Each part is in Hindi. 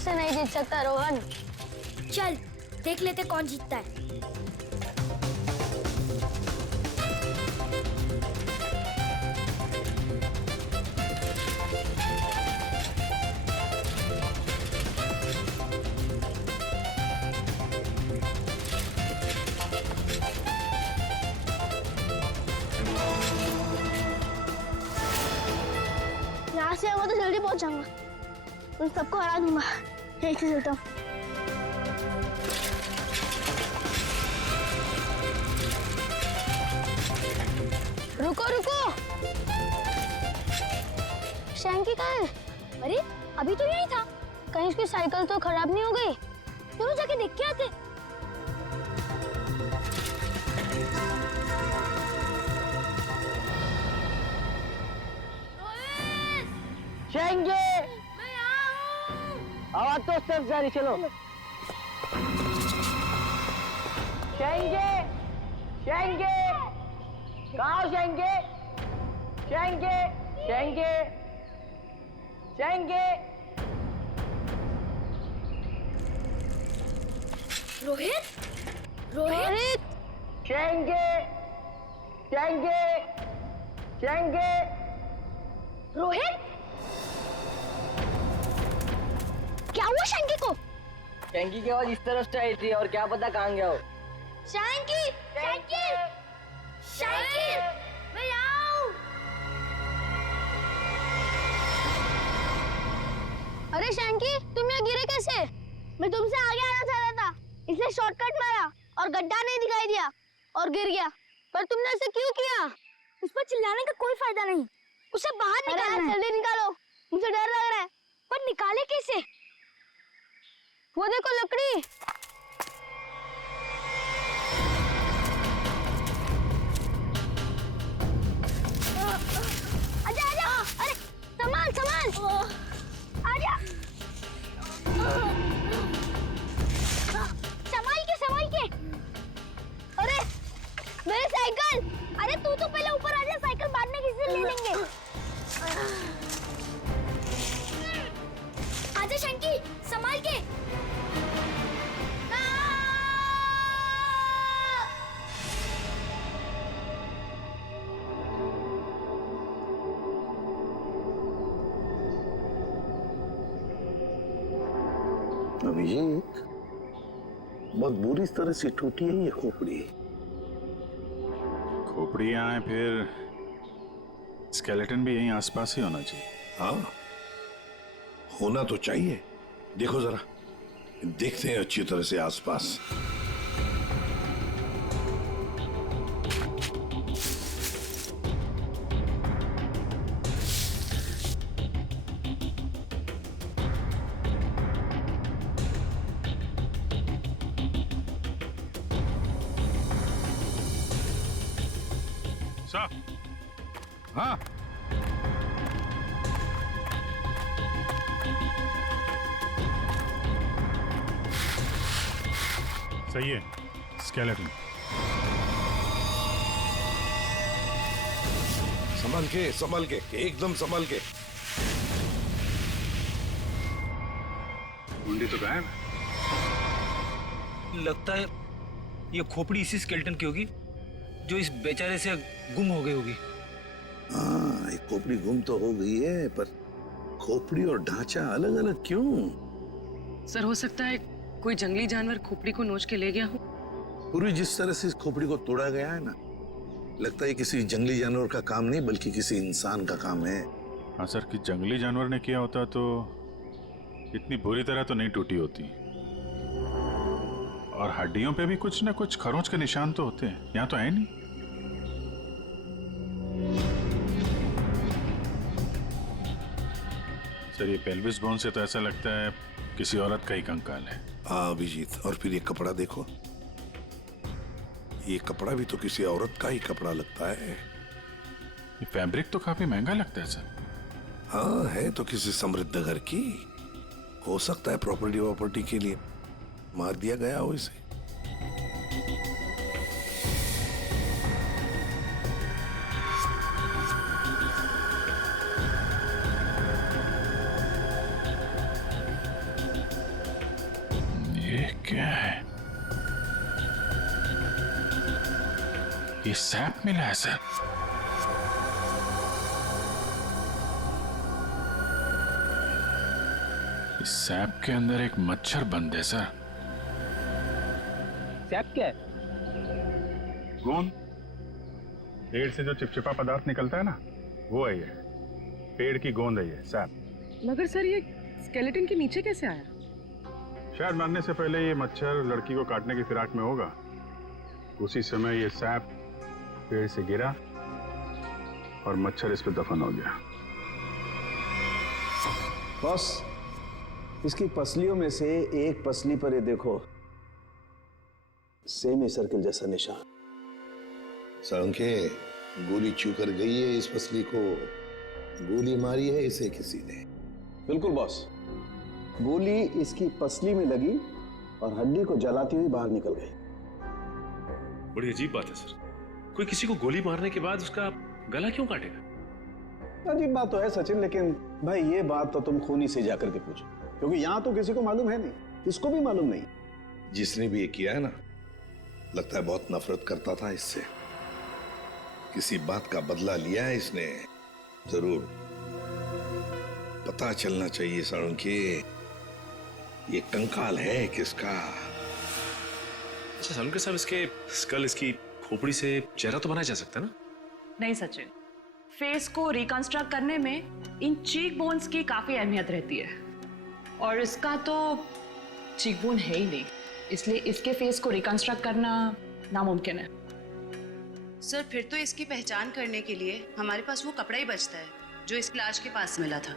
मुझसे नहीं जीत सकता रोहन। चल देख लेते कौन जीतता है। यहाँ से आऊंगा तो जल्दी पहुंच जाऊंगा, उन सबको हरा दूंगा। यहीं से चलता हूँ। रुको रुको, शैंकी कहाँ है? अरे अभी तो यही था। कहीं उसकी साइकिल तो खराब नहीं हो गई? दोनों जाके देख के आते। शेंगे, मैं यहाँ हूँ। आवाज तो सिर्फ जा रही, चलो। शेंगे, शेंगे, कहाँ हो शेंगे? शेंगे, शेंगे, शेंगे। रोहित, रोहित, शेंगे, शेंगे, शेंगे। रोहित, क्या हुआ शैंकी को? शेंगी की आवाज इस तरफ से आई थी और क्या पता कहाँ गया हो। शैंकी, शैंकी, शैंकी, मैं यहाँ हूँ। अरे शैंकी, तुम यहाँ गिरे कैसे? मैं तुमसे आगे आना चाहता था, इसलिए शॉर्टकट मारा और गड्ढा नहीं दिखाई दिया और गिर गया। पर तुमने ऐसे क्यों किया? उस पर चिल्लाने का कोई फायदा नहीं, उसे बाहर निकालना है। जल्दी निकालो, मुझे डर लग रहा है। पर निकाले कैसे? वो देखो लकड़ी। आजा आजा, अरे संभाल संभाल, आजा। संभाल के। अरे मेरी साइकिल। अरे तू तो पहले ऊपर आ जा, साइकिल बाद में किसी से ले लेंगे। आजा शंकी, संभाल के। अभिषेक, बहुत बुरी तरह से टूटी है ये खोपड़ी। खोपड़ी यहाँ है, फिर स्केलेटन भी यहीं आसपास ही होना चाहिए। हाँ, होना तो चाहिए। देखो जरा, देखते हैं अच्छी तरह से आसपास। साहब, हाँ, सही है, स्केलेटन। संभल के, एकदम संभल के। मुंडी तो गायब है। लगता है ये खोपड़ी इसी स्केलेटन की होगी जो इस बेचारे से गुम हो गई होगी। हाँ, एक खोपड़ी गुम तो हो गई है, पर खोपड़ी और ढांचा अलग अलग क्यों? सर, हो सकता है कोई जंगली जानवर खोपड़ी को नोच के ले गया हो। पूरी जिस तरह से इस खोपड़ी को तोड़ा गया है ना, लगता है किसी जंगली जानवर का काम नहीं बल्कि किसी इंसान का काम है। हाँ सर, कि जंगली जानवर ने किया होता तो इतनी बुरी तरह तो नहीं टूटी होती। और हड्डियों पे भी कुछ ना कुछ खरोंच के निशान तो होते हैं, यहाँ तो है नहीं। सर, ये पेल्विस बोन से तो ऐसा लगता है किसी औरत का ही कंकाल है। हाँ अभिजीत, और फिर ये कपड़ा देखो, ये कपड़ा भी तो किसी औरत का ही कपड़ा लगता है। ये फैब्रिक तो काफी महंगा लगता है सर। हाँ, है तो किसी समृद्ध घर की, हो सकता है प्रॉपर्टी के लिए मार दिया गया हो इसे। ये सैप मिला है सर। इस सैप के अंदर एक मच्छर बंद है सर। सैप क्या है? गोंद। पेड़ से जो चिपचिपा पदार्थ निकलता है ना, वो है ये। पेड़ की गोंद है ये सैप। मगर सर ये स्केलेटन के नीचे कैसे आया? शायद मरने से पहले ये मच्छर लड़की को काटने की फिराक में होगा। उसी समय ये सैप पेड़ से गिरा और मच्छर इस पे दफन हो गया। बॉस, इसकी पसलियों में से एक पसली पर ये देखो, सेमी सर्कल जैसा निशान। सड़के गोली चू कर गई है इस पसली को। गोली मारी है इसे किसी ने। बिल्कुल बॉस, गोली इसकी पसली में लगी और हड्डी को जलाती हुई बाहर निकल गई। बड़ी अजीब बात है सर, कोई किसी को गोली मारने के बाद उसका गला क्यों काटेगा? अजीब बात तो है सचिन, लेकिन भाई ये बात तो तुम खूनी से जाकर के पूछो, क्योंकि यहां तो किसी को मालूम है नहीं, इसको भी मालूम नहीं। जिसने भी ये किया है ना, लगता है बहुत नफरत करता था इससे। किसी बात का बदला लिया है इसने जरूर। पता चलना चाहिए सड़के ये कंकाल है किसका। अच्छा सालुंके साहब, इसके स्कल, इसकी खोपड़ी से चेहरा तो बनाया जा सकता है ना? नहीं सचिन, फेस को रिकंस्ट्रक्ट करने में इन चीक बोन्स की काफी अहमियत रहती है, और इसका तो चीक बोन है ही नहीं, इसलिए इसके फेस को रिकंस्ट्रक्ट करना नामुमकिन है। सर, फिर तो इसकी पहचान करने के लिए हमारे पास वो कपड़ा ही बचता है जो इस लाश के पास मिला था।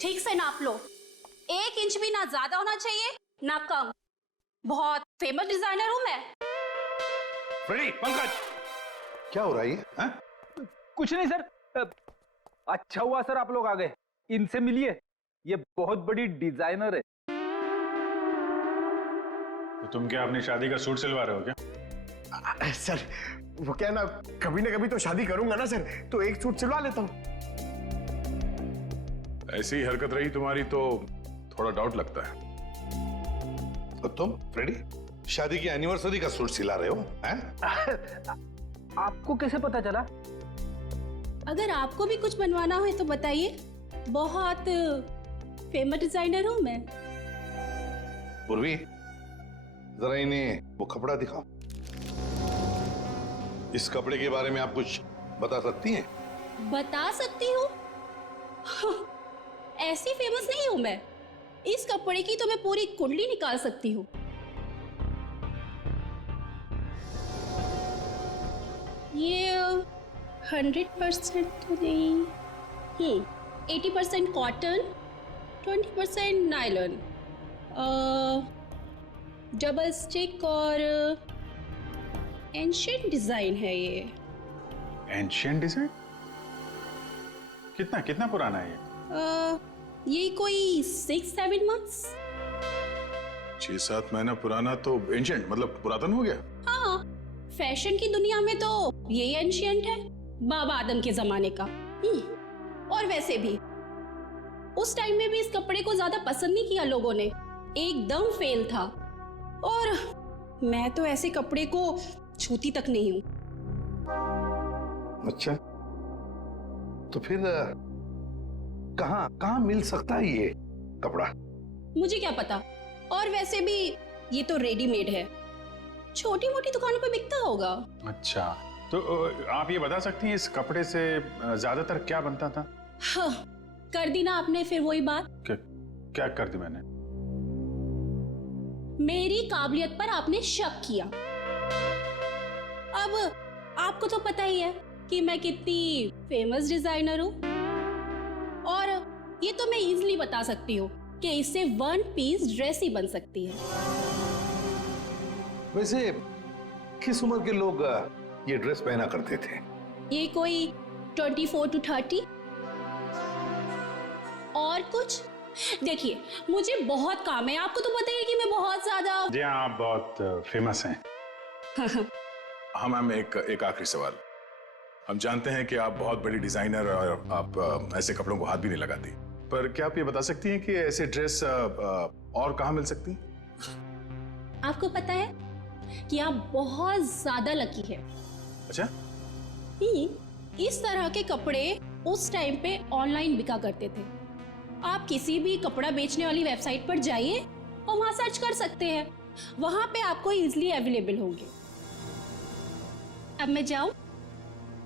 ठीक से नाप लो, 1 इंच भी ना ज्यादा होना चाहिए ना कम। बहुत फेमस डिजाइनर हूं मैं। फ्रेडी, पंकज, क्या हो रहा है ये? कुछ नहीं सर। अच्छा हुआ सर आप लोग आ गए, इनसे मिलिए, ये बहुत बड़ी डिजाइनर है। तो तुम क्या अपनी शादी का सूट सिलवा रहे हो क्या? सर वो क्या ना कभी तो शादी करूंगा ना सर, तो एक सूट सिलवा लेता हूँ। ऐसी हरकत रही तुम्हारी तो थोड़ा डाउट लगता है। तो तुम फ्रेडी शादी की एनिवर्सरी का सूट सिला रहे हो हैं? आपको कैसे पता चला? अगर आपको भी कुछ बनवाना हो तो बताइए, बहुत फेमस डिजाइनर हूं मैं। पूर्वी, जरा इन्हें वो कपड़ा दिखाओ। इस कपड़े के बारे में आप कुछ बता सकती हैं? बता सकती हूँ? ऐसी फेमस नहीं हूं मैं। इस कपड़े की तो मैं पूरी कुंडली निकाल सकती हूँ। ये 100% नहीं, 80% कॉटन, 20% नायलॉन, डबल स्टिक और एंशिएंट डिजाइन है ये। Ancient design? कितना कितना पुराना है ये कोई 6-7 मंथ्स। 6-7 महीना पुराना तो एंशिएंट मतलब पुरातन हो गया। हाँ, फैशन की दुनिया में तो यही एंशिएंट है, बाबा आदम के जमाने का। और वैसे भी उस टाइम में भी इस कपड़े को ज्यादा पसंद नहीं किया लोगों ने, एकदम फेल था। और मैं तो ऐसे कपड़े को छूती तक नहीं हूं। अच्छा, तो फिर कहाँ मिल सकता है ये कपड़ा? मुझे क्या पता, और वैसे भी ये तो रेडीमेड है, छोटी मोटी दुकानों पे बिकता होगा। अच्छा, तो आप ये बता सकती हैं इस कपड़े से ज्यादातर क्या बनता था? हाँ, कर दी ना आपने फिर वही बात। क्या कर दी मैंने? मेरी काबिलियत पर आपने शक किया। अब आपको तो पता ही है कि मैं कितनी फेमस डिजाइनर हूँ, और ये तो मैं इजीली बता सकती हूँ कि इससे 1 पीस ड्रेस ही बन सकती है। वैसे किस उम्र के लोग ये ड्रेस पहना करते थे? ये कोई 24 to 30। और कुछ देखिए, मुझे बहुत काम है, आपको तो पता ही है कि मैं बहुत ज्यादा। जी हाँ, आप बहुत फेमस हैं। हाँ मैम, एक आखिरी सवाल। हम जानते हैं कि आप बहुत बड़ी डिजाइनर और आप ऐसे कपड़ों को हाथ भी नहीं लगाती, पर क्या आप ये बता सकती हैं कि ऐसे ड्रेस और कहाँ मिल सकती हैं? आपको पता है कि आप बहुत ज्यादा लकी है। अच्छा, इस तरह के कपड़े उस टाइम पे ऑनलाइन बिका करते थे। आप किसी भी कपड़ा बेचने वाली वेबसाइट पर जाइए और वहां सर्च कर सकते हैं, वहां पे आपको इजीली अवेलेबल होंगे। अब मैं जाऊं?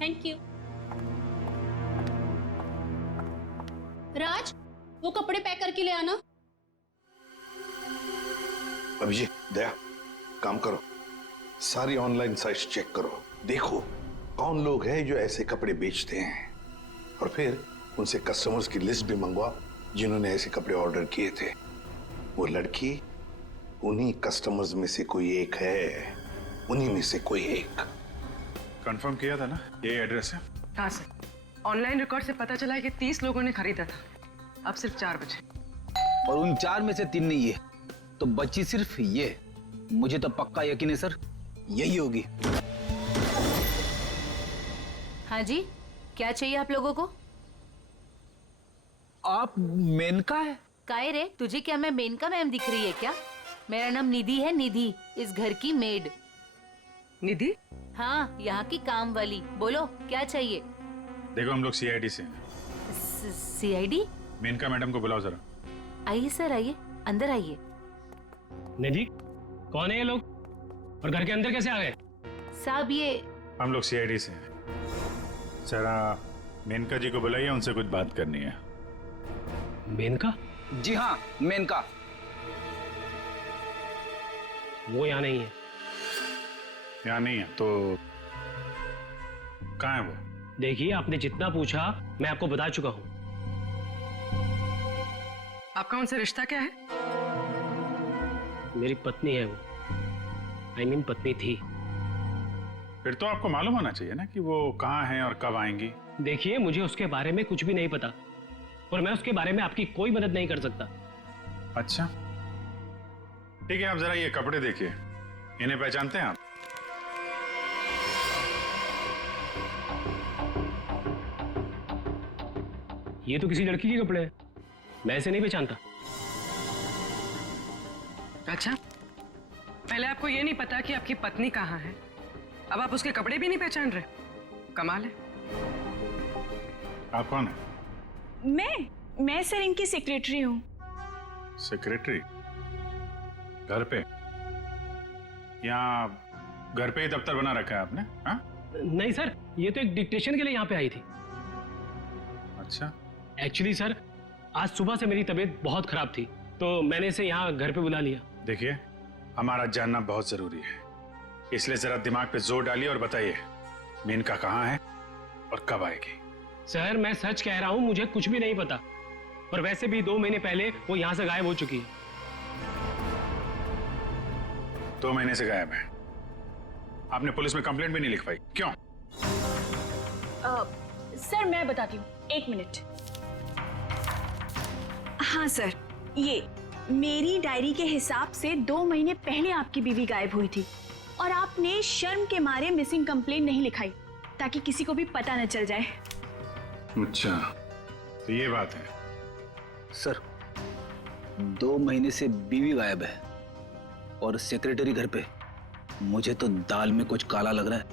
Thank you. राज, वो कपड़े पैक करके ले आना। अभिजीत, दया, काम करो, सारी ऑनलाइन साइट्स चेक करो, देखो कौन लोग हैं जो ऐसे कपड़े बेचते हैं, और फिर उनसे कस्टमर्स की लिस्ट भी मंगवाओ जिन्होंने ऐसे कपड़े ऑर्डर किए थे। वो लड़की उन्हीं कस्टमर्स में से कोई एक है, उन्हीं में से कोई एक। कंफर्म किया था ना, ये एड्रेस है? हाँ सर, ऑनलाइन रिकॉर्ड से पता चला है कि 30 लोगों ने खरीदा था। अब सिर्फ 4 बचे। और उन 4 में से 3 नहीं है, तो बची सिर्फ ये। मुझे तो पक्का यकीन है सर, यही होगी। हाँ जी, क्या चाहिए आप लोगों को? आप मेनका है? काहे रे, तुझे क्या मैं मेनका मैम दिख रही है क्या? मेरा नाम निधि है, निधि, इस घर की मेड। निधि? हाँ, यहाँ की काम वाली। बोलो क्या चाहिए? देखो, हम लोग सीआईडी से हैं। सीआईडी? मेनका मैडम को बुलाओ जरा। आइए सर, आइए, अंदर आइए। निधि, कौन है ये लोग और घर के अंदर कैसे आ गए? साहब ये हम लोग सीआईडी से हैं। जरा मेनका जी को बुलाइए, उनसे कुछ बात करनी है। मेनका? जी हाँ, मेनका। वो यहाँ नहीं है। यहाँ नहीं है तो कहाँ है वो? देखिए, आपने जितना पूछा मैं आपको बता चुका हूँ। आपका उनसे रिश्ता क्या है? मेरी पत्नी है वो, I mean पत्नी थी। फिर तो आपको मालूम होना चाहिए ना कि वो कहाँ हैं और कब आएंगी। देखिए, मुझे उसके बारे में कुछ भी नहीं पता और मैं उसके बारे में आपकी कोई मदद नहीं कर सकता। अच्छा, ठीक है, आप जरा ये कपड़े देखिए, इन्हें पहचानते हैं आप? ये तो किसी लड़की के कपड़े हैं, मैं इसे नहीं पहचानता। अच्छा, पहले आपको ये नहीं पता कि आपकी पत्नी कहाँ है, अब आप उसके कपड़े भी नहीं पहचान रहे? कमाल है। आप कौन है? मैं सर इनकी सेक्रेटरी हूँ। सेक्रेटरी? घर पे? यहाँ घर पे ही दफ्तर बना रखा है आपने? हाँ? नहीं सर, ये तो एक डिक्टेशन के लिए यहाँ पे आई थी। अच्छा। एक्चुअली सर, आज सुबह से मेरी तबीयत बहुत खराब थी, तो मैंने इसे यहाँ घर पे बुला लिया। देखिए, हमारा जानना बहुत जरूरी है, इसलिए जरा दिमाग पे जोर डालिए और बताइए मेनका कहाँ है और कब आएगी? सर, मैं सच कह रहा हूँ, मुझे कुछ भी नहीं पता, और वैसे भी 2 महीने पहले वो यहाँ से गायब हो चुकी है। 2 महीने से गायब है? आपने पुलिस में कंप्लेंट भी नहीं लिखवाई, क्यों? सर मैं बताती हूँ, 1 मिनट। हाँ सर, ये मेरी डायरी के हिसाब से 2 महीने पहले आपकी बीवी गायब हुई थी और आपने शर्म के मारे मिसिंग कंप्लेंट नहीं लिखाई ताकि किसी को भी पता न चल जाए। अच्छा, तो ये बात है। सर, 2 महीने से बीवी गायब है और सेक्रेटरी घर पे। मुझे तो दाल में कुछ काला लग रहा है।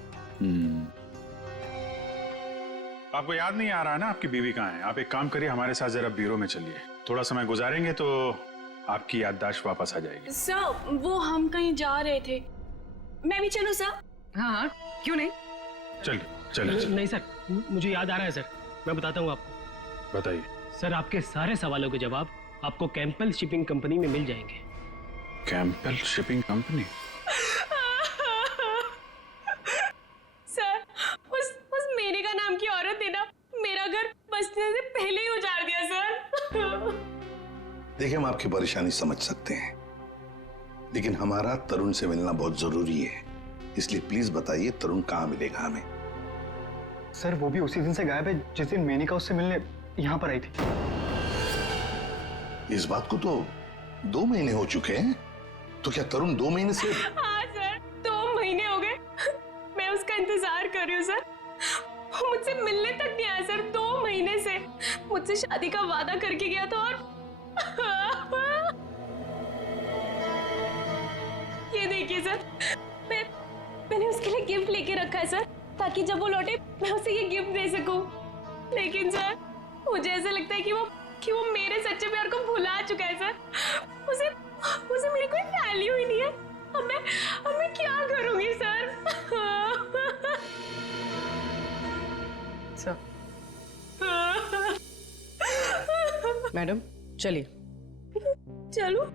आपको याद नहीं आ रहा है ना आपकी बीवी कहाँ है? आप एक काम करिए, हमारे साथ जरा ब्यूरो में चलिए, थोड़ा समय गुजारेंगे तो आपकी याददाश्त वापस आ जाएगी। सर, वो हम कहीं जा रहे थे, मैं भी चलूं सर? हाँ हाँ, क्यों नहीं? चलिए। नहीं सर, मुझे याद आ रहा है सर, मैं बताता हूँ आपको। बताइए। सर, आपके सारे सवालों के जवाब आपको कैंपबेल शिपिंग कंपनी में मिल जाएंगे। Campbell shipping company? सर, उस मेनका नाम की औरत ने ना मेरा घर बसने से पहले ही उजाड़ दिया सर। देखिए, हम आपकी परेशानी समझ सकते हैं, लेकिन हमारा तरुण से मिलना बहुत जरूरी है, इसलिए प्लीज बताइए तरुण कहाँ मिलेगा हमें? सर, वो भी उसी दिन से गायब है जिस दिन मेनका उससे मिलने यहाँ पर आई थी। इस बात को तो 2 महीने हो चुके हैं, तो क्या तरुण 2 महीने से? हाँ सर, 2 महीने हो गए, मैं उसका इंतजार कर रही हूँ सर। वो मुझसे मिलने तक नहीं आया सर, 2 महीने से। मुझसे शादी का वादा करके गया था और ये देखिए सर, मैंने उसके लिए गिफ्ट लेके रखा है सर, ताकि जब वो लौटे मैं उसे ये गिफ्ट दे सकूं। लेकिन सर मुझे ऐसा लगता है कि वो मेरे सच्चे प्यार को भुला चुका है सर। उसे मेरी कोई वैल्यू ही नहीं है। अब मैं क्या करूंगी सर? सर मैडम चलिए। चलो।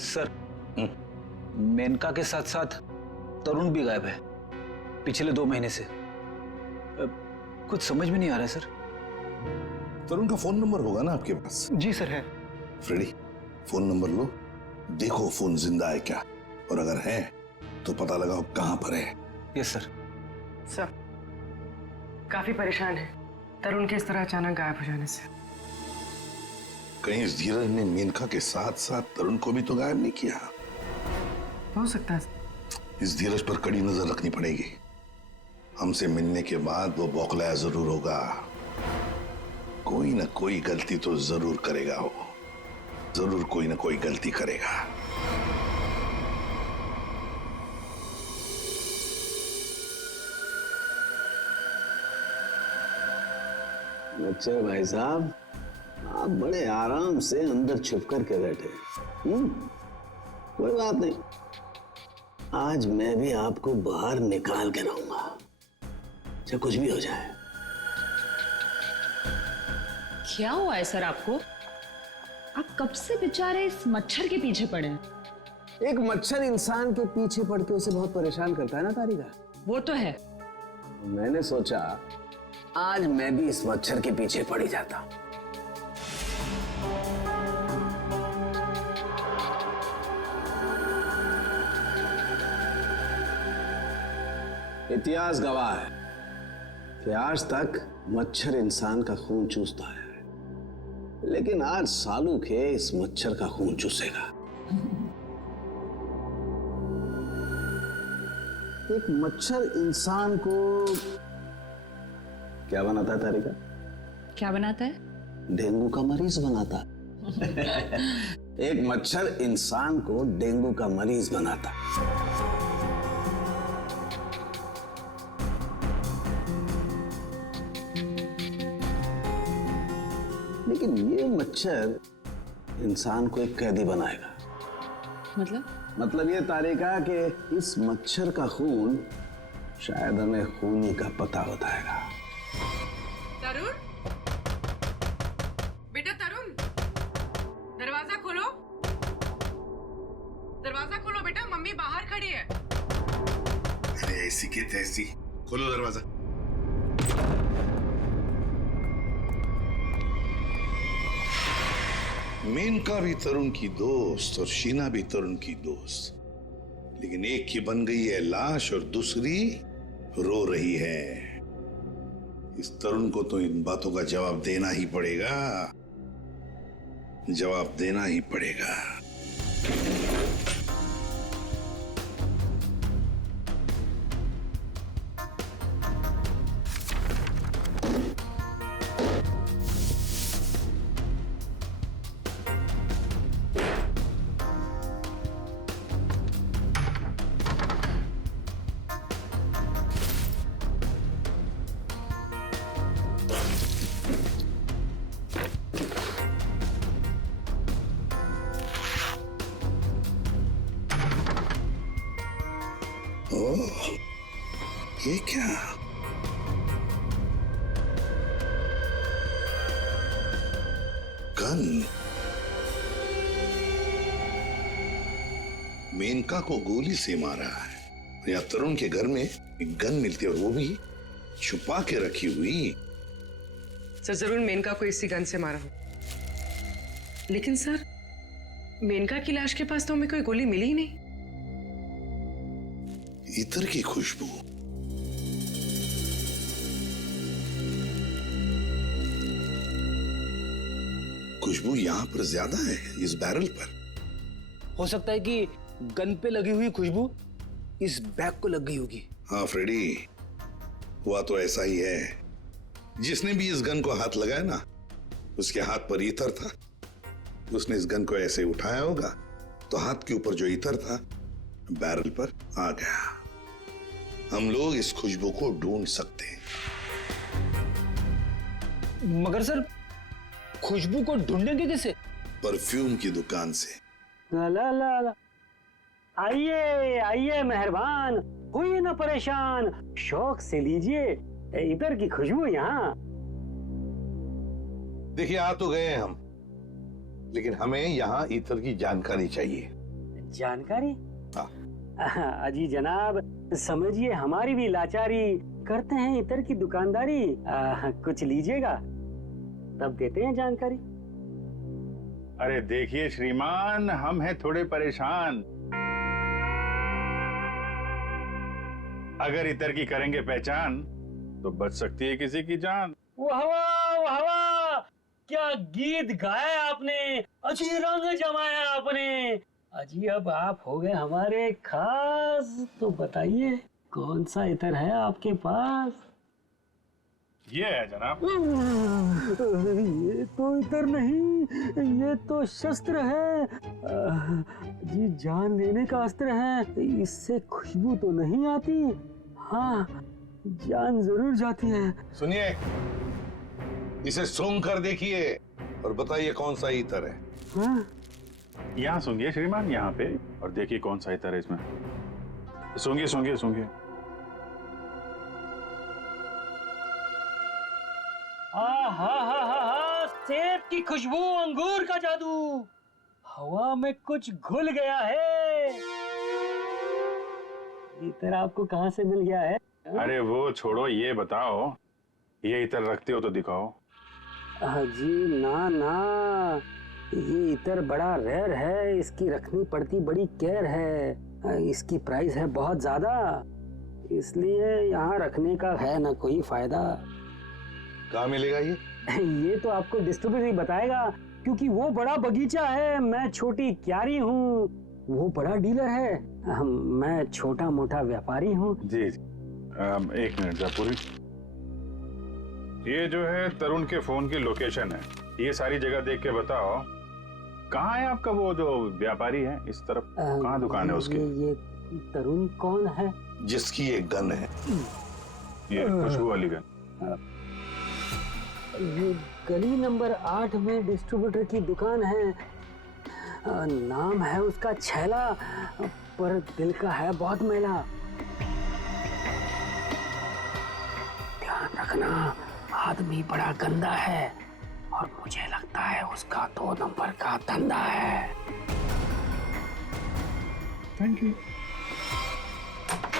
सर मेनका के साथ साथ तरुण भी गायब है पिछले 2 महीने से। कुछ समझ में नहीं आ रहा है सर। तरुण का फोन नंबर होगा ना आपके पास? जी सर है। फ्रेडी फोन नंबर लो, देखो फोन जिंदा है क्या, और अगर है तो पता लगाओ कहां पर है। Yes sir. सर काफी परेशान है तरुण के इस तरह अचानक गायब हो जाने से। कहीं इस धीरज ने मेनका के साथ साथ तरुण को भी तो गायब नहीं किया? हो सकता है। इस धीरज पर कड़ी नजर रखनी पड़ेगी। हमसे मिलने के बाद वो बौखलाया जरूर होगा, कोई ना कोई गलती तो जरूर करेगा। वो जरूर कोई ना कोई गलती करेगा। अच्छा भाई साहब, आप बड़े आराम से अंदर छुप कर के बैठे। कोई बात नहीं, आज मैं भी आपको बाहर निकाल के रहूंगा, चाहे कुछ भी हो जाए। क्या हुआ है सर आपको? आप कब से बेचारे इस मच्छर के पीछे पड़े हैं? एक मच्छर इंसान के पीछे पड़ के उसे बहुत परेशान करता है ना तारिका। वो तो है। मैंने सोचा आज मैं भी इस मच्छर के पीछे पड़ ही जाता। इतिहास गवाह है कि आज तक मच्छर इंसान का खून चूसता है, लेकिन आज सालू के इस मच्छर का खून चूसेगा। एक मच्छर इंसान को क्या बनाता है तारिका? क्या बनाता है? डेंगू का मरीज बनाता। एक मच्छर इंसान को डेंगू का मरीज बनाता। लेकिन ये मच्छर इंसान को एक कैदी बनाएगा। मतलब ये तारिका कि इस मच्छर का खून शायद हमें खूनी का पता बताएगा। तरुण, बेटा तरुण, दरवाजा खोलो। दरवाजा खोलो बेटा, मम्मी बाहर खड़ी है। अरे ऐसी की तैसी, खोलो दरवाजा। मेनका भी तरुण की दोस्त और शीना भी तरुण की दोस्त, लेकिन एक की बन गई है लाश और दूसरी रो रही है। इस तरुण को तो इन बातों का जवाब देना ही पड़ेगा, जवाब देना ही पड़ेगा। ओह, ये क्या? गन। मेनका को गोली से मारा है या तरुण के घर में एक गन मिलती है और वो भी छुपा के रखी हुई। सर जरूर मेनका को इसी गन से मारा हो, लेकिन सर मेनका की लाश के पास तो हमें कोई गोली मिली ही नहीं। इत्र की खुशबू। खुशबू यहां पर ज्यादा है इस बैरल पर। हो सकता है कि गन पे लगी हुई खुशबू इस बैग को लग गई होगी। हाँ फ्रेडी, हुआ तो ऐसा ही है। जिसने भी इस गन को हाथ लगाया ना, उसके हाथ पर इत्र था उसने इस गन को ऐसे उठाया होगा तो हाथ के ऊपर जो इतर था बैरल पर आ गया। हम लोग इस खुशबू को ढूंढ सकते हैं। मगर सर, खुशबू को ढूंढेंगे कैसे? परफ्यूम की दुकान से। ला ला ला ला। आइए आइए मेहरबान, होइए ना परेशान, शौक से लीजिए इधर की खुशबू यहाँ। देखिए आ तो गए हैं हम, लेकिन हमें यहाँ इतर की जानकारी चाहिए। जानकारी? हाँ। अजी जनाब, समझिए हमारी भी लाचारी, करते हैं इतर की दुकानदारी। कुछ लीजिएगा तब देते हैं जानकारी। अरे देखिए श्रीमान, हम हैं थोड़े परेशान। अगर इतर की करेंगे पहचान तो बच सकती है किसी की जान। वाह वाह वाह वाह, क्या गीत गाया आपने, अजी रंग जमाया आपने। अजी अब आप हो गए हमारे खास, तो बताइए कौन सा इतर है आपके पास? ये है जनाब। ये तो इतर नहीं, ये तो शस्त्र है। जी जान लेने का अस्त्र है। इससे खुशबू तो नहीं आती, हाँ जान जरूर जाती है। सुनिए, इसे सूंघ कर देखिए और बताइए कौन सा इतर है। हाँ? यहाँ सूंघिए श्रीमान, यहाँ पे, और देखिए कौन सा इतर है इसमें। सूंघिए सूंघिए सूंघिए। सेब की खुशबू, अंगूर का जादू, हवा में कुछ घुल गया है। इतर आपको कहाँ से मिल गया है? अरे वो छोड़ो, ये बताओ ये इतर रखते हो तो दिखाओ। जी ना ना, ये इतर बड़ा रेयर है, इसकी रखनी पड़ती बड़ी केयर है। इसकी प्राइस है बहुत ज्यादा, इसलिए यहाँ रखने का है ना कोई फायदा। कहाँ मिलेगा ये? ये तो आपको डिस्ट्रीब्यूटर ही बताएगा, क्योंकि वो बड़ा बगीचा है, मैं छोटी क्यारी हूँ, वो बड़ा डीलर है, मैं छोटा मोटा व्यापारी हूँ। जी एक मिनट जयपुरी, ये जो है तरुण के फोन की लोकेशन है, ये सारी जगह देख के बताओ कहाँ है आपका वो जो व्यापारी है इस तरफ, कहाँ दुकान है उसकी? ये तरुण कौन है? जिसकी एक गन है। ये खुशबू वाली गन। ये गली नंबर 8 में डिस्ट्रीब्यूटर की दुकान है। नाम है उसका छैला, पर दिल का है बहुत मैला। ध्यान रखना, आदमी बड़ा गंदा है और मुझे लगता है उसका 2 नंबर का धंधा है। Thank you.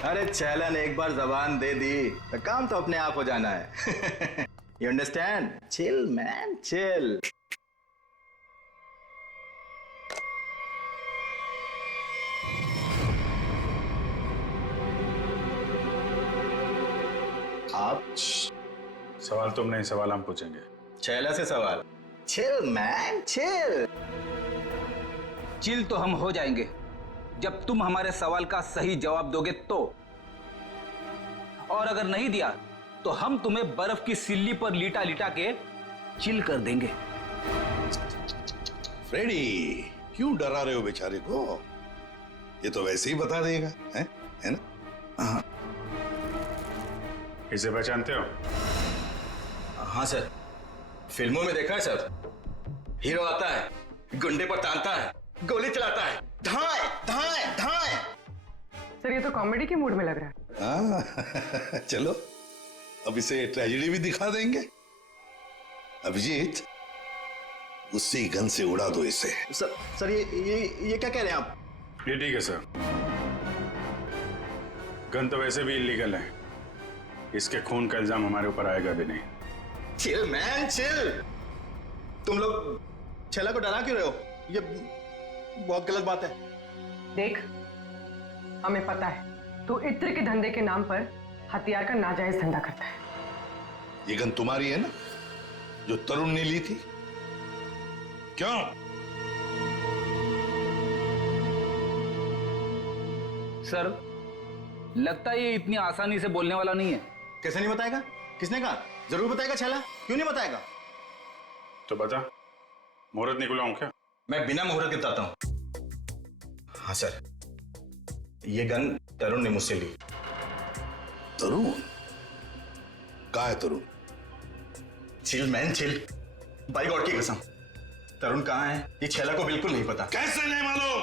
अरे छैला ने एक बार जबान दे दी तो काम तो अपने आप हो जाना है। You understand? Chill, man, chill. आप सवाल तुम नहीं, सवाल हम पूछेंगे। छैला से सवाल। Chill, man, chill. चिल तो हम हो जाएंगे जब तुम हमारे सवाल का सही जवाब दोगे तो, और अगर नहीं दिया तो हम तुम्हें बर्फ की सिल्ली पर लिटा लिटा के चिल कर देंगे। फ्रेडी, क्यों डरा रहे हो बेचारे को? ये तो वैसे ही बता देगा, है ना? हाँ। इसे पहचानते हो? हाँ सर, फिल्मों में देखा है सर। हीरो आता है, गुंडे पर तानता है, गोली चलाता है, धाए धाए धाए। सर ये तो कॉमेडी के मूड में लग रहा है। चलो अब इसे ट्रेजेडी भी दिखा देंगे। अभिजीत, उसी गन से उड़ा दो इसे। सर ये क्या कह रहे हैं आप? ये ठीक है सर, गन तो वैसे भी इलीगल है, इसके खून का इल्जाम हमारे ऊपर आएगा भी नहीं। Chill man chill. तुम लोग छैला को डरा क्यों रहे हो? ये बहुत गलत बात है। देख, हमें पता है तू इत्र के धंधे के नाम पर हथियार का नाजायज धंधा करता है। ये गन तुम्हारी है ना, जो तरुण ने ली थी? क्यों? सर, लगता है ये इतनी आसानी से बोलने वाला नहीं है। कैसे नहीं बताएगा? किसने कहा? जरूर बताएगा छैला, क्यों नहीं बताएगा? तो बता, मुहूर्त निकलवाऊं क्या? मैं बिना मुहूर्त के बताता हूँ। हाँ सर, ये गन तरुण ने मुझसे ली। तरुण? कहाँ है Tarun? Chill man chill, by god की कसम, तरुण कहाँ है ये छैला को बिल्कुल नहीं पता। कैसे नहीं मालूम?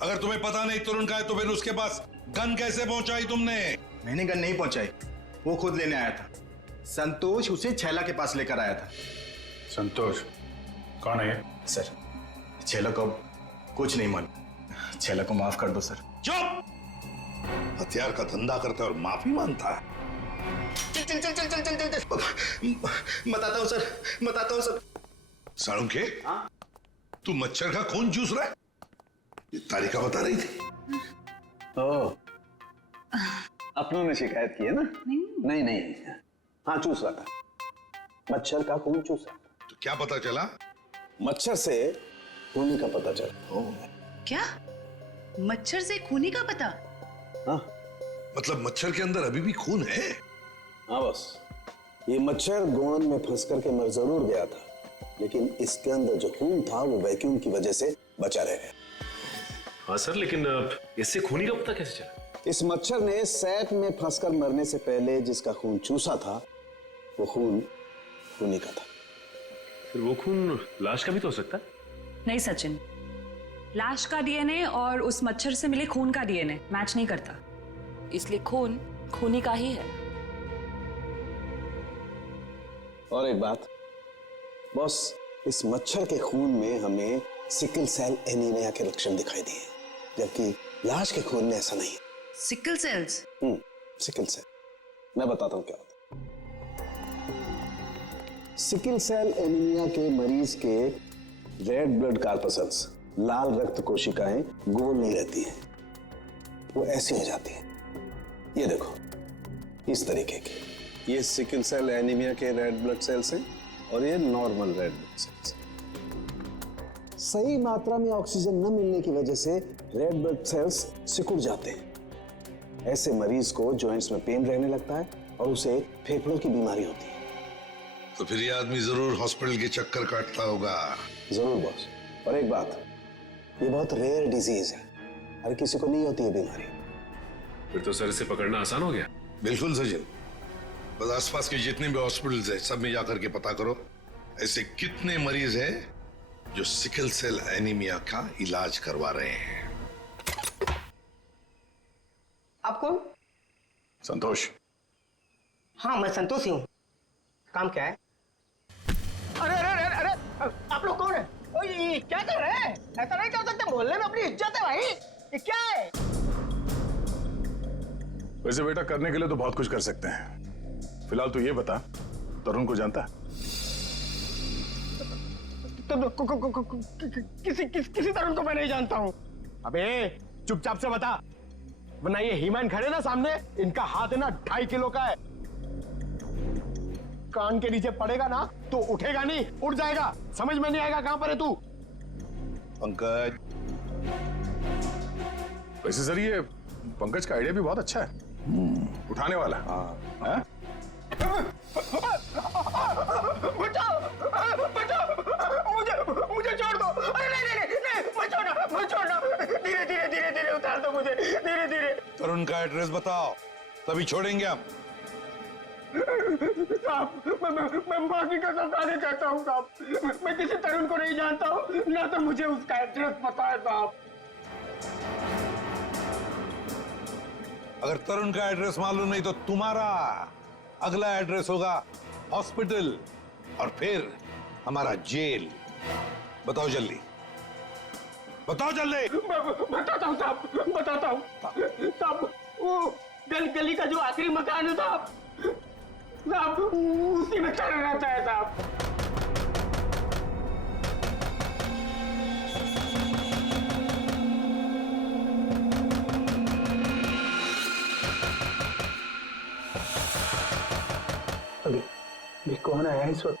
अगर तुम्हें पता नहीं तरुण कहाँ है तो फिर उसके पास गन कैसे पहुंचाई तुमने? मैंने गन नहीं पहुंचाई, वो खुद लेने आया था। संतोष उसे छैला के पास लेकर आया था। संतोष कौन है ये? सर, छैला को कुछ नहीं मालूम, छैला को माफ कर दो सर। चुप! हथियार का धंधा करता है और माफी मांगता है। चल चल चल चल चल चल चल बताता हूँ सर, बताता हूँ सर। साळुंखे, तू मच्छर का खून चूस रहा है? ये तारिका बता रही थी। अपनों ने शिकायत की है ना? नहीं नहीं, हाँ चूस रहा था, मच्छर का खून चूस रहा था। तो क्या पता चला? मच्छर से खूनी का पता चला। क्या? मच्छर से खूनी का पता? हाँ, मतलब मच्छर के अंदर अभी भी खून है? हाँ बस, ये मच्छर गोंद में फंस करके मर जरूर गया था, लेकिन इसके अंदर जो खून था वो वैक्यूम की वजह से बचा रह गया। हाँ सर, लेकिन इससे खूनी का पता कैसे चला? इस मच्छर ने सैप में फंसकर मरने से पहले जिसका खून चूसा था वो खून खूनी का था। फिर वो खून लाश का भी तो हो सकता है? नहीं सचिन, लाश का डीएनए और उस मच्छर से मिले खून का डीएनए मैच नहीं करता, इसलिए खून खूनी का ही है। और एक बात बॉस, इस मच्छर के खून में हमें सिकल सेल एनीमिया के लक्षण दिखाई दिए, जबकि लाश के खून में ऐसा नहीं है। Sickle sales? सिकल सेल, मैं बताता हूँ क्या होता है। सिकल सेल एनीमिया के मरीज के रेड ब्लड कार्पसल्स, लाल रक्त कोशिकाएं गोल नहीं रहती हैं, वो ऐसी हो जाती हैं। ये देखो, इस तरीके की, ये सिकल सेल एनीमिया के रेड ब्लड सेल्स हैं और ये नॉर्मल रेड ब्लड सेल्स। सही मात्रा में ऑक्सीजन न मिलने की वजह से रेड ब्लड सेल्स सिकुड़ जाते हैं। ऐसे मरीज को जॉइंट्स में पेन रहने लगता है और उसे फेफड़ों की बीमारी होती है। तो फिर ये आदमी जरूर हॉस्पिटल के चक्कर काटता होगा। जरूर बॉस। और एक बात, ये बहुत रेयर डिजीज है, हर किसी को नहीं होती है बीमारी। फिर तो सर इसे पकड़ना आसान हो गया। बिल्कुल सचिन, बस आसपास के जितने भी हॉस्पिटल्स हैं सब में जाकर के पता करो ऐसे कितने मरीज हैं जो सिकल सेल एनीमिया का इलाज करवा रहे हैं। आप कौन? संतोष। हाँ मैं संतोष ही हूँ। काम क्या है? अरे अरे अरे अरे, आप लोग कौन है? ओए ये क्या कर रहे हैं? ऐसा नहीं कर सकते, मोहल्ले में अपनी इज्जत है भाई। ये क्या है? वैसे बेटा करने के लिए तो बहुत कुछ कर सकते हैं। फिलहाल तू ये बता, तरुण को जानता है? किसी तरुण को मैं नहीं जानता हूँ। अबे चुपचाप से बता, वरना ये हीमैन खड़े ना सामने, इनका हाथ है ना 2.5 किलो का है। कान के नीचे पड़ेगा ना तो उठेगा नहीं, उड़ जाएगा। समझ में नहीं आएगा कहां पर है तू। पंकज। वैसे सर ये पंकज का आइडिया भी बहुत अच्छा है, उठाने वाला। हाँ? बचाओ बचाओ, मुझे छोड़ दो। अरे नहीं नहीं नहीं, मत छोड़ना। धीरे धीरे धीरे धीरे उतार दो मुझे, धीरे धीरे। तरुण का एड्रेस बताओ, तभी छोड़ेंगे हम। साहब मैं माँ की कसम खाने कहता हूँ साहब, मैं किसी तरुण को नहीं जानता हूँ, ना तो मुझे उसका एड्रेस पता है साहब। अगर तरुण का एड्रेस मालूम नहीं तो तुम्हारा अगला एड्रेस होगा हॉस्पिटल और फिर हमारा जेल। बताओ जल्दी, बताओ जल्दी। बताता हूँ साहब, बताता हूँ साहब। वो गली का जो आखिरी मकान है साहब, उसी में चढ़ रहता है साहब। अभी कौन आया इस वक्त?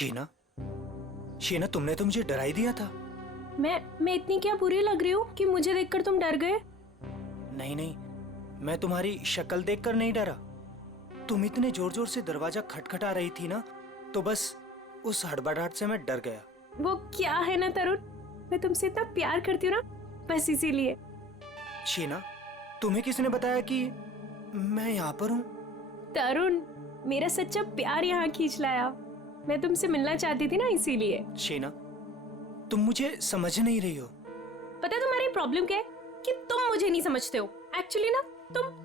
शीना, शीना तुमने तो मुझे डरा ही दिया था। मैं इतनी क्या बुरी लग रही हूँ कि मुझे देखकर तुम डर गए? नहीं नहीं, मैं तुम्हारी शक्ल देखकर नहीं डरा। तुम इतने जोर जोर से दरवाजा खटखटा रही थी ना, तो बस उस हड़बड़ाहट से मैं डर गया। वो क्या है ना तरुण, मैं तुमसे इतना प्यार करती हूँ ना, बस इसीलिए। शीना, तुम्हें किसने बताया कि मैं यहाँ पर हूँ? तरुण, मेरा सच्चा प्यार यहाँ खींच लाया। मैं तुमसे मिलना चाहती थी ना, इसीलिए। शीना, तुम मुझे समझ नहीं रही हो। पता है तुम्हारी प्रॉब्लम क्या है? कि तुम मुझे नहीं समझते हो। एक्चुअली ना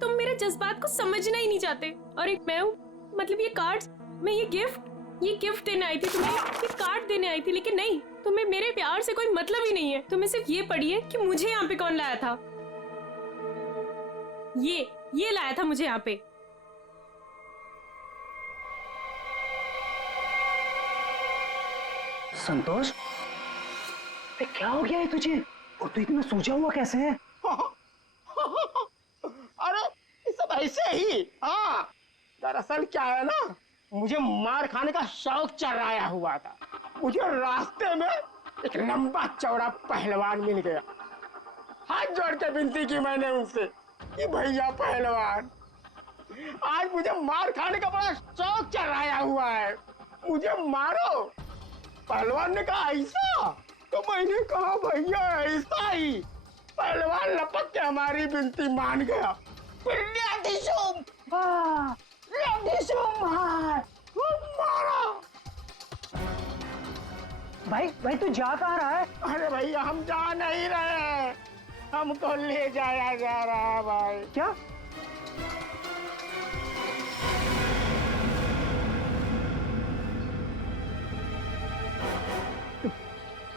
तुम मेरे जज्बात को समझना ही नहीं चाहते। और एक मैं हूँ, मतलब ये कार्ड्स, मैं ये गिफ्ट देने आई थी तुम्हें, ये कार्ड देने आई थी, लेकिन नहीं, तुम्हें मेरे प्यार से कोई मतलब ही नहीं है। तुम्हें सिर्फ ये पड़ी है कि मुझे यहाँ पे कौन लाया था। ये लाया था मुझे यहाँ पे। संतोष, क्या हो गया है तुझे? और तू इतना सूझा हुआ कैसे है? अरे ये सब ऐसे ही। हाँ, दरअसल क्या है ना, मुझे मार खाने का शौक चढ़ाया हुआ था। मुझे रास्ते में एक लंबा चौड़ा पहलवान मिल गया। हाथ जोड़ के विनती की मैंने उनसे कि भैया पहलवान, आज मुझे मार खाने का बड़ा शौक चढ़ाया हुआ है, मुझे मारो। पहलवान ने कहा ऐसा? तो मैंने कहा भैया ऐसा ही। पहलवान लपक के हमारी विनती मान गया। फिर भाई तू जा कहाँ रहा है? अरे भैया हम जा नहीं रहे, हमको ले जाया जा रहा है भाई। क्या?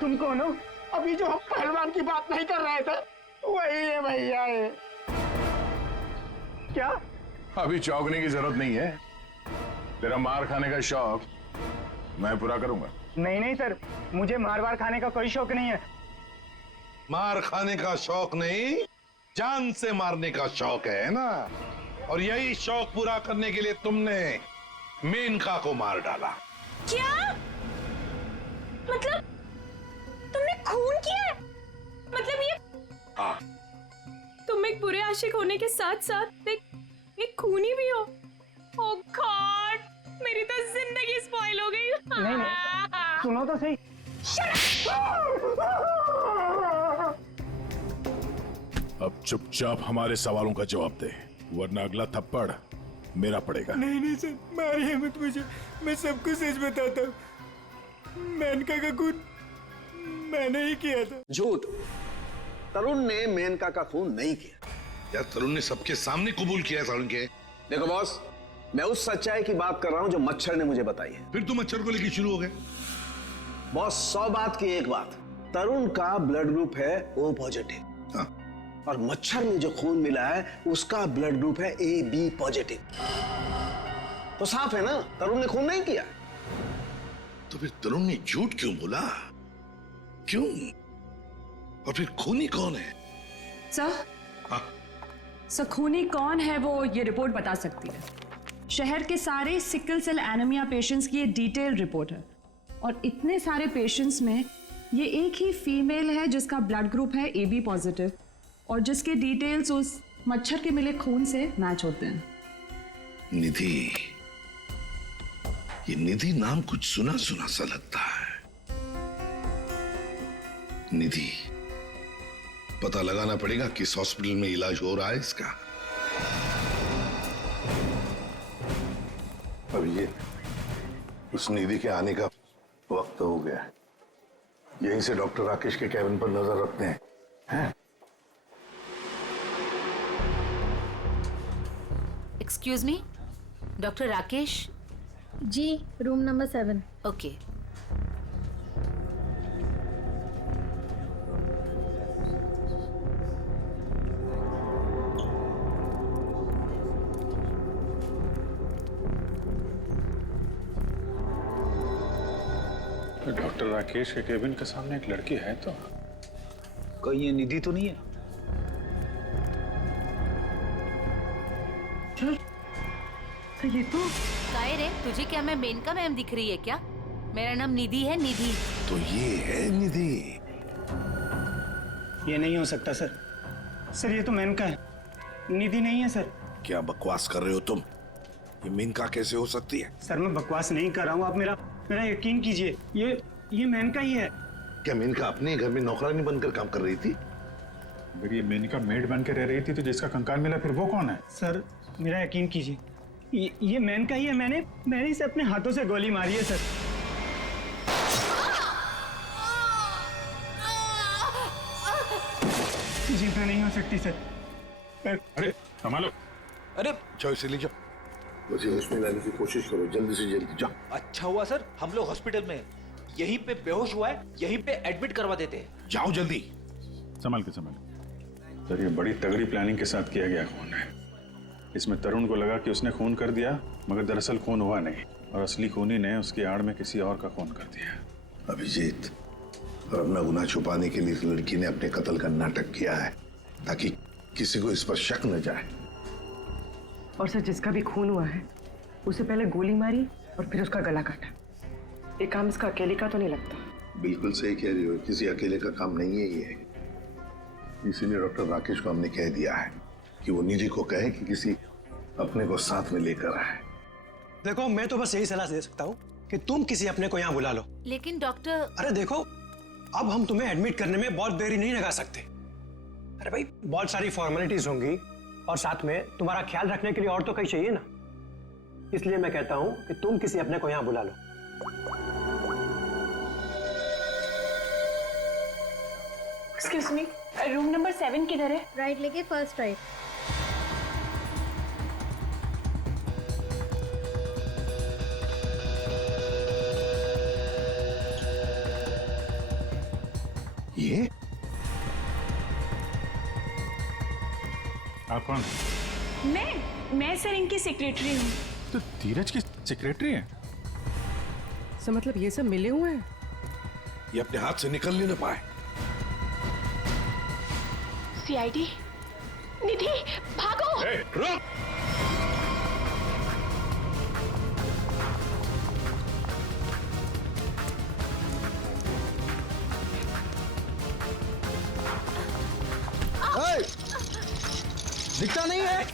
तुम कौन हो? अभी जो हम पहलवान की बात नहीं कर रहे थे, वही है भैया। ये क्या? अभी चौंकने की जरूरत नहीं है। तेरा मार खाने का शौक मैं पूरा करूंगा। नहीं सर, मुझे मार खाने का कोई शौक नहीं है। मार खाने का शौक नहीं, जान से मारने का शौक है ना? और यही शौक पूरा करने के लिए तुमने मेनका को मार डाला। क्या? मतलब तुमने खून किया है? मतलब ये? हाँ। तुम एक बुरे आशिक होने के साथ साथ एक खूनी भी हो। ओह गॉड, मेरी तो जिंदगी स्पॉइल हो गई। नहीं, सुनो तो सही। अब चुपचाप हमारे सवालों का जवाब दे, वरना अगला थप्पड़ मेरा पड़ेगा। नहीं सर, मारिए मत मुझे, मैं सबको सच बताता हूँ। मेनका का खून मैंने ही किया था। झूठ, तरुण ने मेनका का खून नहीं किया। यार तरुण ने सबके सामने कबूल किया तरुण के। देखो बॉस, मैं उस सच्चाई की बात कर रहा हूं जो मच्छर ने मुझे बताई है। फिर तुम मच्छर को लेकर शुरू हो गए। बॉस 100 बात की एक बात, तरुण का ब्लड ग्रुप है O पॉजिटिव। हाँ। और मच्छर में जो खून मिला है उसका ब्लड ग्रुप है AB पॉजिटिव। तो साफ है ना, तरुण ने खून नहीं किया। तो फिर तरुण ने झूठ क्यों बोला? क्यों? और फिर खूनी कौन है? सर, हाँ? सर खूनी कौन है वो ये रिपोर्ट बता सकती है। शहर के सारे सिकल सेल एनीमिया पेशेंट्स की ये डिटेल रिपोर्ट है, और इतने सारे पेशेंट्स में ये एक ही फीमेल है जिसका ब्लड ग्रुप है AB पॉजिटिव, और जिसके डिटेल्स उस मच्छर के मिले खून से मैच होते हैं। निधि, ये निधि नाम कुछ सुना सुना सा लगता है। निधि, पता लगाना पड़ेगा किस हॉस्पिटल में इलाज हो रहा है इसका। अब ये उस निधि के आने का वक्त हो गया है। यहीं से डॉक्टर राकेश के कैबिन पर नजर रखते हैं, हैं? Excuse me, doctor Rakesh? जी, room number 7। Okay. Doctor Rakesh के केबिन के सामने एक लड़की है, तो कहीं ये निधि तो नहीं है? तो ये तो काहे रे, तुझे क्या मैं मेनका मैम दिख रही है क्या? मेरा नाम निधि है, निधि। तो ये है निधि। ये नहीं हो सकता सर। सर ये तो मेनका है, निधि नहीं है सर। क्या बकवास कर रहे हो तुम? ये मेनका कैसे हो सकती है? सर मैं बकवास नहीं कर रहा हूँ, आप मेरा यकीन कीजिए। ये मेनका ही है। क्या मेनका अपने घर में नौकरानी बनकर काम कर रही थी? अगर ये मेनका मेड बन के रह रही थी तो जिसका कंकाल मिला फिर वो कौन है? सर मेरा यकीन कीजिए, ये मेनका ही है। मैंने इसे अपने हाथों से गोली मारी है सर। जीतना नहीं हो सकती सर। अरे संभालो। अरे जाओ इसे ले जाओ, मुझे होश में लाने की कोशिश करो, जल्दी से जल्दी जाओ। अच्छा हुआ सर हम लोग हॉस्पिटल में यहीं पे बेहोश हुआ है, यहीं पे एडमिट करवा देते हैं। जाओ जल्दी। संभाल के संभाल। सर ये बड़ी तगड़ी प्लानिंग के साथ किया गया खून है। इसमें तरुण को लगा कि उसने खून कर दिया, मगर दरअसल खून हुआ नहीं और असली खूनी ने उसकी आड़ में किसी और का खून कर दिया। अभिजीत, और अपना गुनाह छुपाने के लिए इस लड़की ने अपने कत्ल का नाटक किया है ताकि किसी को इस पर शक न जाए। और सर जिसका भी खून हुआ है उसे पहले गोली मारी और फिर उसका गला काटा। ये काम इसका अकेले का तो नहीं लगता। बिल्कुल सही कह रही हो, किसी अकेले का काम नहीं है ये। इसीलिए डॉक्टर राकेश को हमने कह दिया है कि वो निधि को कहे कि किसी अपने को साथ में लेकर आए। देखो मैं तो बस यही सलाह दे सकता हूँ कि तुम किसी अपने को यहाँ बुला लो। लेकिन डॉक्टर। अरे देखो, अब हम तुम्हें एडमिट करने में बहुत देरी नहीं लगा सकते। अरे भाई बहुत सारी फॉर्मेलिटीज होंगी और साथ में तुम्हारा ख्याल रखने के लिए और तो कहीं चाहिए ना। इसलिए मैं कहता हूँ कि तुम किसी अपने को यहाँ बुला लो। एक्सक्यूज मी, रूम नंबर 7 किधर है? राइट लेके फर्स्ट राइट। ये आप कौन? मैं सर इनकी सेक्रेटरी हूँ। तो धीरज की सेक्रेटरी है? सर मतलब ये सब मिले हुए हैं? ये अपने हाथ से निकल नहीं पाए। सीआईडी, निधि भागो। रुक। दिखता नहीं है।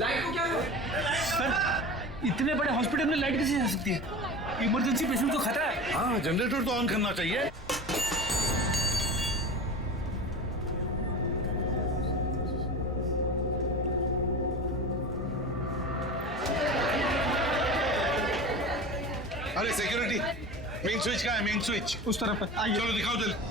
लाइट को क्या हुआ? सर इतने बड़े हॉस्पिटल में लाइट कैसे जा सकती है? इमरजेंसी पेशेंट को खतरा है। हाँ, जनरेटर तो ऑन करना चाहिए। अरे सिक्योरिटी, मेन स्विच कहाँ है? मेन स्विच उस तरफ है। आइए। चलो दिखाओ जल्दी।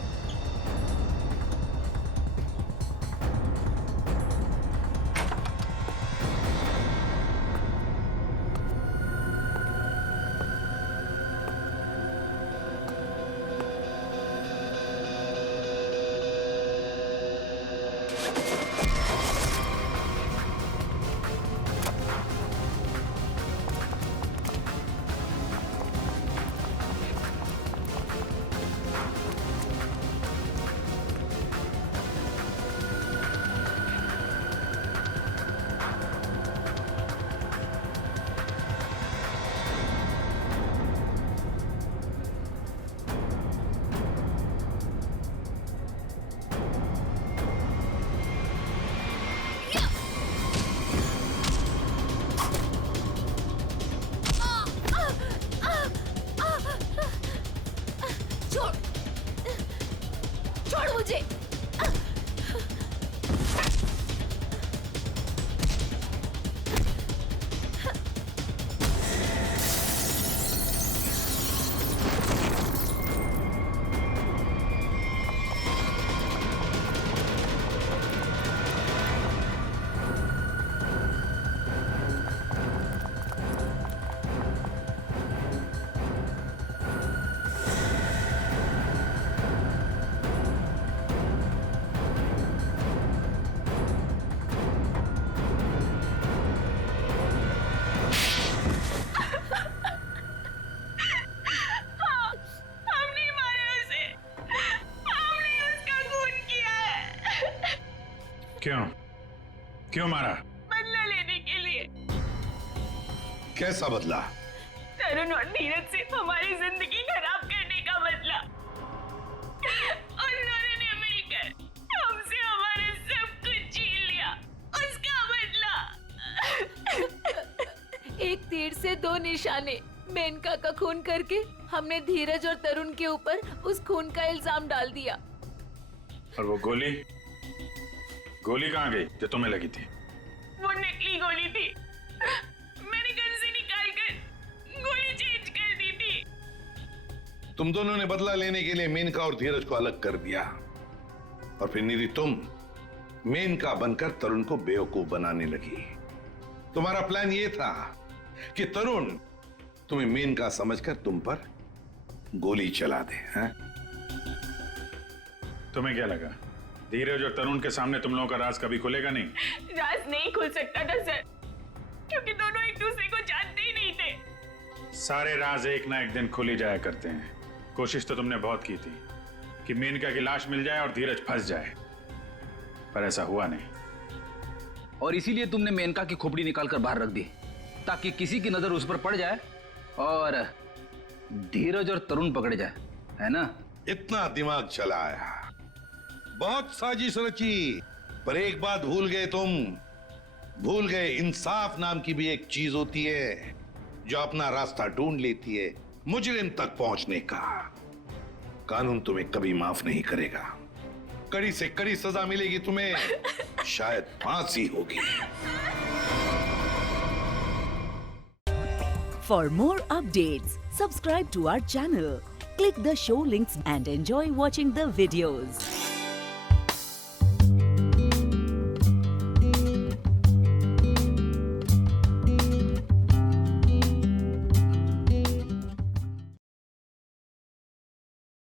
क्यों मारा? बदला लेने के लिए। कैसा बदला? तरुण और धीरज से हमारी जिंदगी खराब करने का बदला। उन्होंने मिलकर हमसे हमारे सब कुछ छीन लिया, उसका बदला। एक तीर से दो निशाने। मेनका का खून करके हमने धीरज और तरुण के ऊपर उस खून का इल्जाम डाल दिया। और वो गोली कहाँ गई जो तुम्हें लगी थी? वो नकली गोली थी, मैंने गन से निकालकर गोली चेंज कर दी थी। तुम दोनों ने बदला लेने के लिए मेनका और धीरज को अलग कर दिया, और फिर निधि तुम मेनका बनकर तरुण को बेवकूफ बनाने लगी। तुम्हारा प्लान ये था कि तरुण तुम्हें मेनका समझकर तुम पर गोली चला दे। हैं? तुम्हें क्या लगा धीरज और तरुण के सामने तुम लोगों का राज कभी खुलेगा नहीं? राज नहीं खुल सकता था सर, क्योंकि दोनों एक दूसरे को जानते ही नहीं थे। सारे राज एक ना एक दिन खुल ही जाया करते हैं। कोशिश तो तुमने बहुत की थी कि मेनका की लाश मिल जाए और धीरज फंस जाए, पर ऐसा हुआ नहीं। और इसीलिए तुमने मेनका की खोपड़ी निकालकर बाहर रख दी, ताकि किसी की नजर उस पर पड़ जाए और धीरज और तरुण पकड़े जाए, है ना? इतना दिमाग चलाया, बहुत साजिश रची, पर एक बात भूल गए तुम। भूल गए इंसाफ नाम की भी एक चीज होती है जो अपना रास्ता ढूंढ लेती है मुजरिम तक पहुंचने का। कानून तुम्हें कभी माफ नहीं करेगा, कड़ी से कड़ी सजा मिलेगी तुम्हें, शायद फांसी होगी। For more updates, subscribe to our channel, click the show links and enjoy watching the videos.